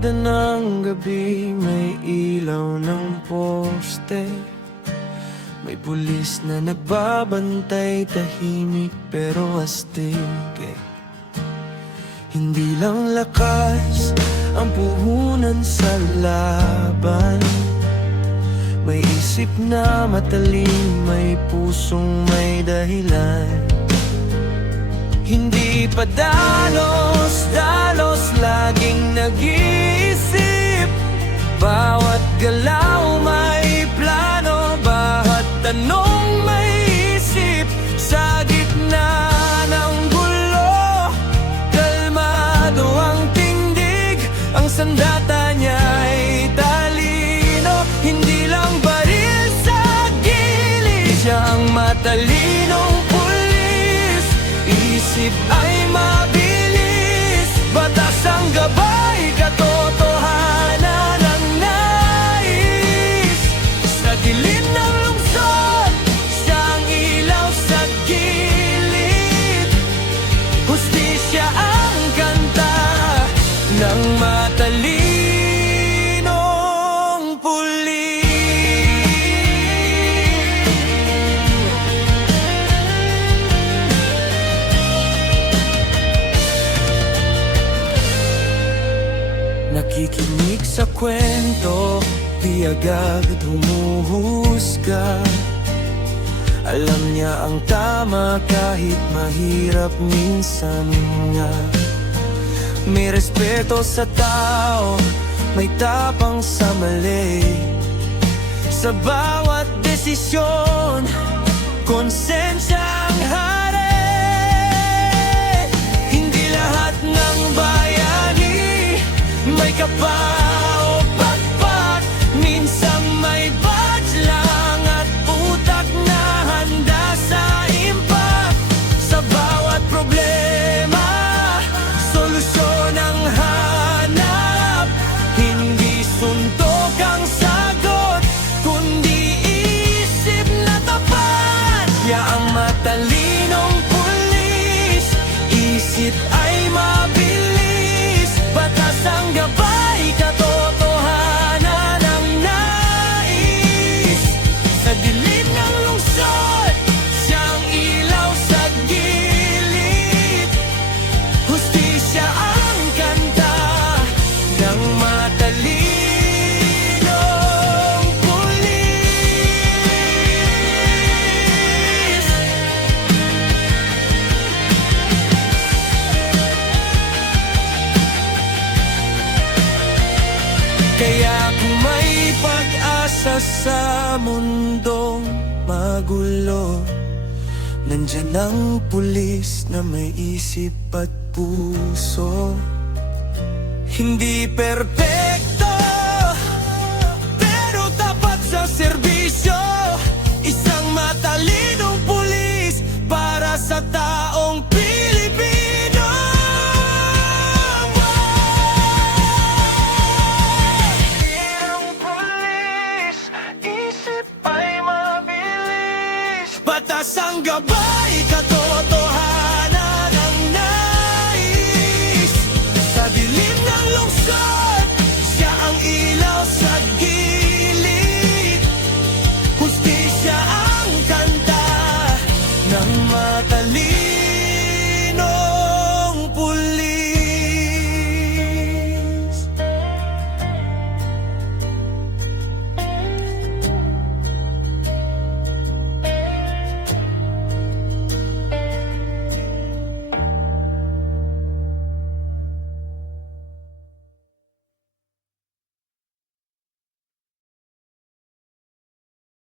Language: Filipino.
kalsada ng gabi, may ilaw ng poste. May pulis na nagbabantay, tahimik pero astig. Hindi lang lakas ang puhunan sa laban, may isip na matalim, may pusong may dahilan. Hindi pa dalos-dalos, laging nag-iisip. Bawat galaw may plano, bawat tanong may isip. Sa gitna ng gulo, kalmado ang tindig. Ang sandata niya'y talino, hindi lang baril sa gilid. Siya ang matalinong pulis, isip ay mabilis. Batas ang gabay, katotohanan ang nais. Sa dilim ng lungsod, siyang ilaw sa gilid. Hustisya ang kanta ng matalinong pulis. Nakikinig sa kwento, di agad humuhusga. Alam niya ang tama kahit mahirap minsan nga. May respeto sa tao, may tapang sa mali. Sa bawat desisyon, konsensya ang hari. Hindi lahat ng bayani may kapa o pakpak. Minsan may badge lang at utak na handa sa impact. Sa bawat problema, solusyon ang hanap. Hindi suntok ang sagot, kundi isip na tapat. Kaya ang matalinong pulis, isip ay mabilis. Batas ang gabay, katotohanan ang nais. Sa dilim ng lungsod, siyang ilaw sa gilid. Hustisya ang kanta ng matalinong pulis. Kaya kung may pag-asa sa mundong magulo, nandyan ang pulis na may isip at puso. Hindi perpekto, pero tapat sa serbisyo. Isang matalinong pulis para sa taong Pilipino. Ang pulis, isip ay mabilis. Batas ang gabay,